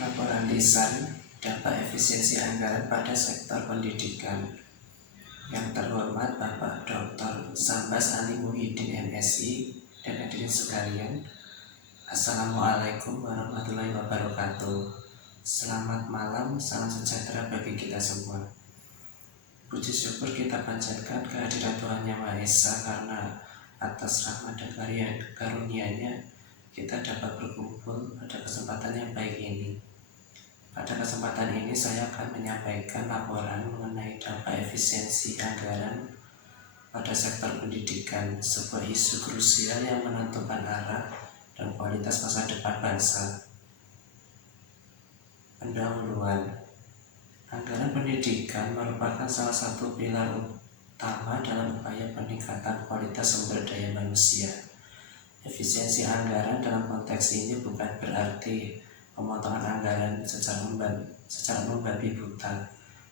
Laporan lisan dampak efisiensi anggaran pada sektor pendidikan. Yang terhormat Bapak Dr. Sambas Ali Muhyiddin MSI dan hadirin sekalian, Assalamualaikum warahmatullahi wabarakatuh. Selamat malam, salam sejahtera bagi kita semua. Puji syukur kita panjatkan kehadirat Tuhan Yang Maha Esa karena atas rahmat dan karunia-Nya kita dapat berkumpul pada kesempatan yang baik ini. Pada kesempatan ini saya akan menyampaikan laporan mengenai dampak efisiensi anggaran pada sektor pendidikan, sebuah isu krusial yang menentukan arah dan kualitas masa depan bangsa. Pendahuluan. Anggaran pendidikan merupakan salah satu pilar utama dalam upaya peningkatan kualitas sumber daya manusia. Efisiensi anggaran dalam konteks ini bukan berarti pemotongan anggaran secara membabi buta,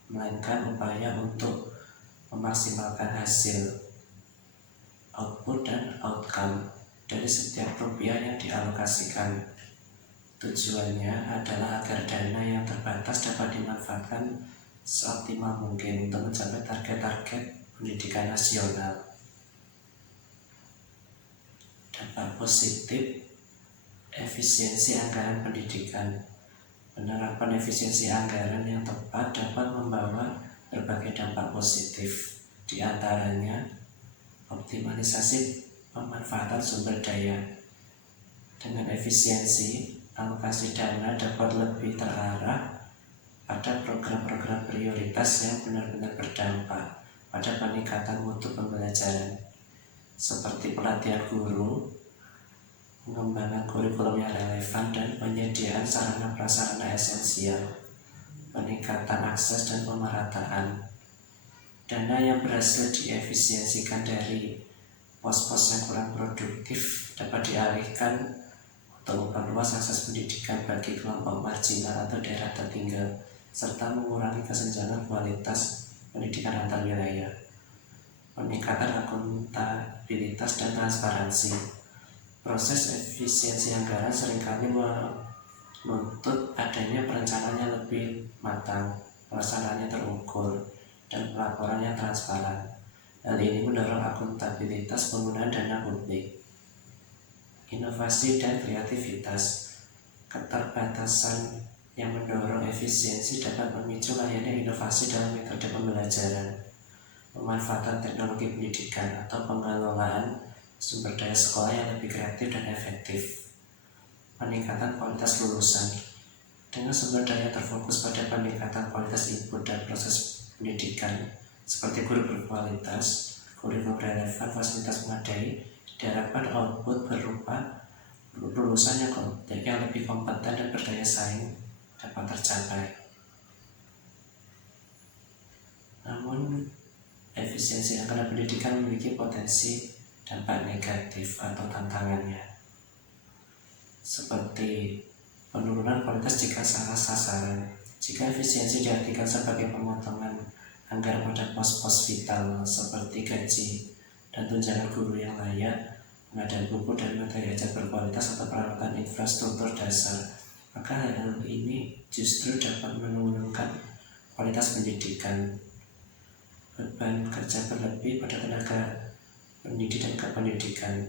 melainkan upaya untuk memaksimalkan hasil, output dan outcome dari setiap rupiah yang dialokasikan. Tujuannya adalah agar dana yang terbatas dapat dimanfaatkan seoptimal mungkin untuk mencapai target-target pendidikan nasional. Dampak positif efisiensi anggaran pendidikan. Penerapan efisiensi anggaran yang tepat dapat membawa berbagai dampak positif, di antaranya optimalisasi pemanfaatan sumber daya. Dengan efisiensi, alokasi dana dapat lebih terarah pada program-program prioritas yang benar-benar berdampak pada peningkatan mutu pembelajaran, seperti pelatihan guru, pengembangan kurikulum yang relevan, dan penyediaan sarana prasarana esensial, peningkatan akses dan pemerataan. Dana yang berhasil diefisiensikan dari pos-pos yang kurang produktif dapat dialihkan untuk memperluas akses pendidikan bagi kelompok marginal atau daerah tertinggal, serta mengurangi kesenjangan kualitas pendidikan antar wilayah. Peningkatan akuntabilitas dan transparansi. Proses efisiensi anggaran seringkali menuntut adanya perencanaan yang lebih matang, pelaksanaannya terukur, dan pelaporan yang transparan. Hal ini mendorong akuntabilitas penggunaan dana publik. Inovasi dan kreativitas. Keterbatasan yang mendorong efisiensi dapat memicu lahirnya inovasi dalam metode pembelajaran, pemanfaatan teknologi pendidikan, atau pengelolaan sumber daya sekolah yang lebih kreatif dan efektif. Peningkatan kualitas lulusan. Dengan sumber daya terfokus pada peningkatan kualitas input dan proses pendidikan, seperti guru berkualitas, kurikulum relevan, fasilitas memadai, diharapkan output berupa lulusan yang lebih kompeten dan berdaya saing dapat tercapai. Namun, efisiensi anggaran pendidikan memiliki potensi dampak negatif atau tantangannya, seperti penurunan kualitas jika salah sasaran. Jika efisiensi diartikan sebagai pemotongan anggaran pada pos-pos vital seperti gaji dan tunjangan guru yang layak, pengadaan buku dan materi ajar berkualitas, atau peralatan infrastruktur dasar, maka hal ini justru dapat menurunkan kualitas pendidikan. Beban kerja berlebih pada tenaga pendidik dan kependidikan.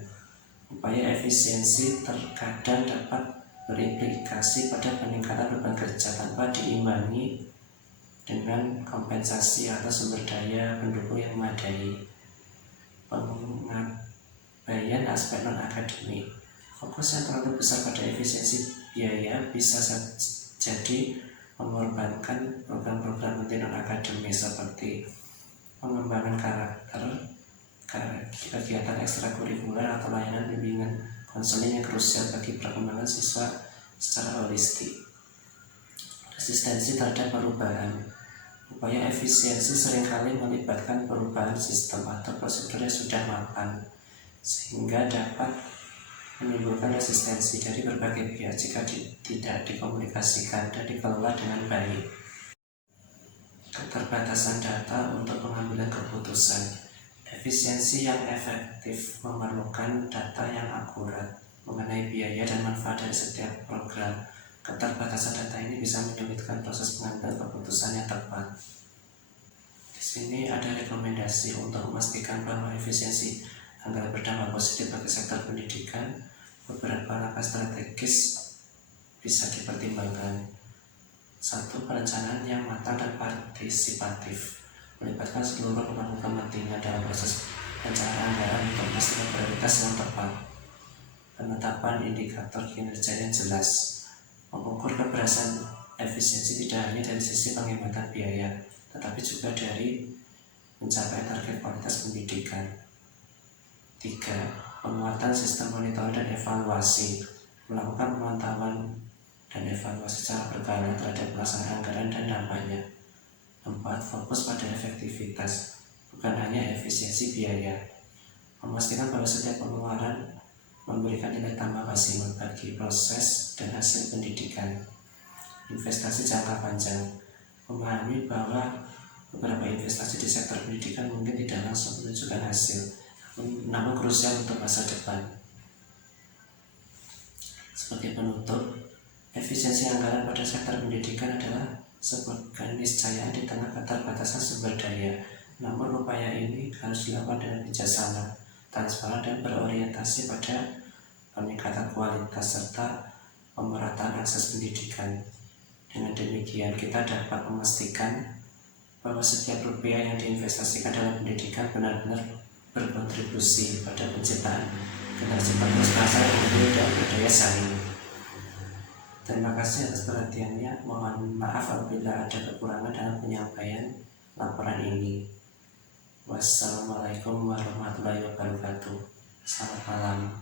Upaya efisiensi terkadang dapat berimplikasi pada peningkatan beban kerja tanpa diimbangi dengan kompensasi atau sumber daya pendukung yang memadai. Pengabaian aspek non-akademik. Fokus yang terlalu besar pada efisiensi biaya bisa jadi mengorbankan program-program penting non-akademis seperti pengembangan karakter, kegiatan ekstrakurikuler, atau layanan bimbingan konseling yang krusial bagi perkembangan siswa secara holistik. Resistensi terhadap perubahan. Upaya efisiensi seringkali melibatkan perubahan sistem atau prosedur yang sudah mapan, sehingga dapat menimbulkan resistensi dari berbagai pihak jika tidak dikomunikasikan dan dikelola dengan baik. Keterbatasan data untuk pengambilan keputusan. Efisiensi yang efektif memerlukan data yang akurat mengenai biaya dan manfaat dari setiap program Keterbatasan data ini bisa menyulitkan proses pengambilan keputusan yang tepat. Di sini ada rekomendasi untuk memastikan bahwa efisiensi anggaran berdampak positif bagi sektor pendidikan. Beberapa langkah strategis bisa dipertimbangkan. 1. Perencanaan yang matang dan partisipatif, melibatkan seluruh pemangku kepentingan dalam proses perencanaan anggaran untuk memastikan prioritas yang tepat. Penetapan indikator kinerja yang jelas, mengukur keberhasilan efisiensi tidak hanya dari sisi penghematan biaya, tetapi juga dari mencapai target kualitas pendidikan. 3. Penguatan sistem monitoring dan evaluasi, melakukan pemantauan dan evaluasi secara berkala terhadap pelaksanaan anggaran dan dampaknya. 4. Fokus pada efektivitas, bukan hanya efisiensi biaya, memastikan bahwa setiap pengeluaran memberikan nilai tambah maksimal bagi proses dan hasil pendidikan. Investasi jangka panjang, memahami bahwa beberapa investasi di sektor pendidikan mungkin tidak langsung menunjukkan hasil, namun krusial untuk masa depan. Sebagai penutup, efisiensi anggaran pada sektor pendidikan adalah sebuah keniscayaan di tengah keterbatasan sumber daya. Namun upaya ini harus dilakukan dengan bijaksana, transparan, dan berorientasi pada peningkatan kualitas serta pemerataan akses pendidikan. Dengan demikian, kita dapat memastikan bahwa setiap rupiah yang diinvestasikan dalam pendidikan benar-benar berkontribusi pada penciptaan generasi penerus bangsa yang unggul dan berdaya saing. Terima kasih atas perhatiannya. Mohon maaf apabila ada kekurangan dalam penyampaian laporan ini. Wassalamualaikum warahmatullahi wabarakatuh. Selamat malam.